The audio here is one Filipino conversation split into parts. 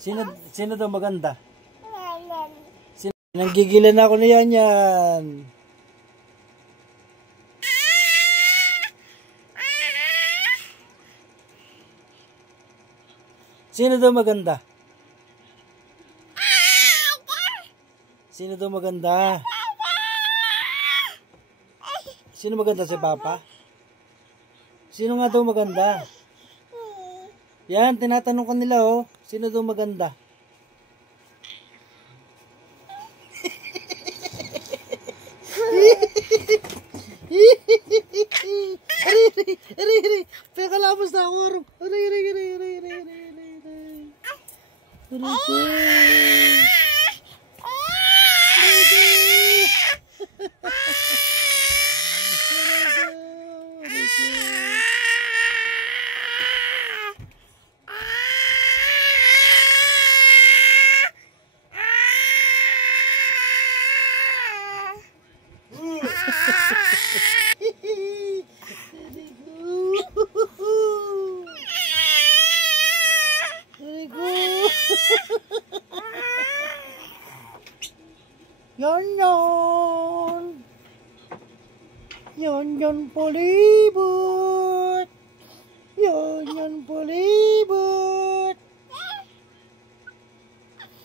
Sino daw maganda? Nanggigilan ako na yan. Sino daw maganda? Sino daw maganda? Sino maganda, si Papa? Sino nga daw maganda? Yan, tinatanong ko nila, oh. Sino daw maganda? Aray. Pekalamos na ako. Aray. Yan palibot. Yan palibot.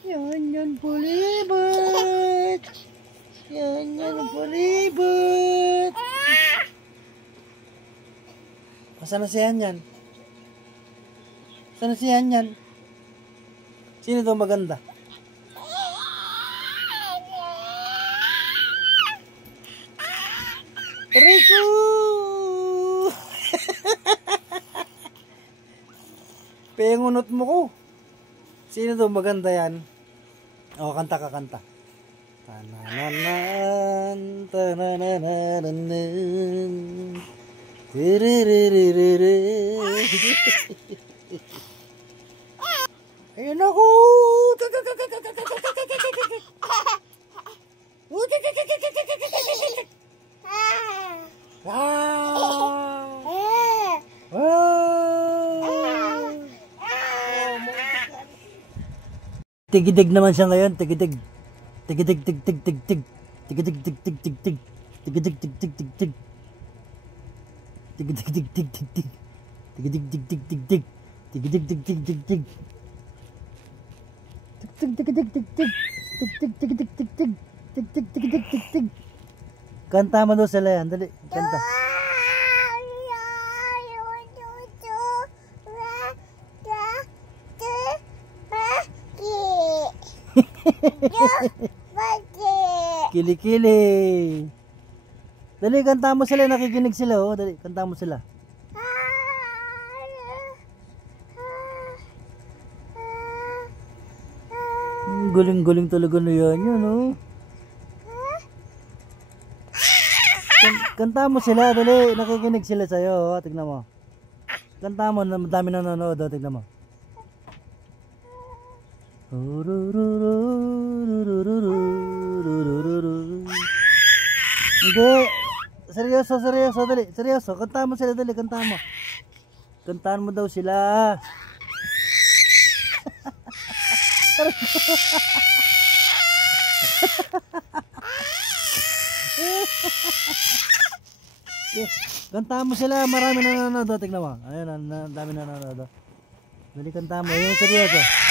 Yan palibot. Yan palibot. Asan na si Yan? Asan na si Yan? Sino daw maganda? Rico! Pengunot mo ko. Sino daw maganda yan? O, kanta ka, kanta. Tanananan, tanananan, tiriririririri. Ayun ako! Tigidig naman siya ngayon, tigidig. Tigidig, tig, tig, tig, tig. Tigidig, tig, tig, tig, tig. Tigidig, tig, tig, tig, tig. Tigidig, tig, tig, tig, tig. Tigidig, tig, tig, tig, tig. Tigidig, tig, tig, tig, tig. Tig, tigidig, tig, tig. Tig, tig, tigidig, tig, tig. Tig, tig, tigidig, tig, tig. Kanta mo daw sila yan, dali, kanta. Kili-kili. Dali, kanta mo sila, nakikinig sila, oh. Dali, kanta mo sila. Galing-galing talaga na yan, oh. Kanta mo sila, dali, nakikinig sila sa'yo, oh. Tignan mo. Kanta mo, madami nanonood, oh. Tignan mo. Hindi. Seryoso, dali. Seryoso, kanta mo sila, dali, kanta mo. Kantaan mo daw sila. Kantaan mo sila, marami nanonood, tignan mo. Ayun, dami nanonood. Dali, kanta mo, yung seryoso.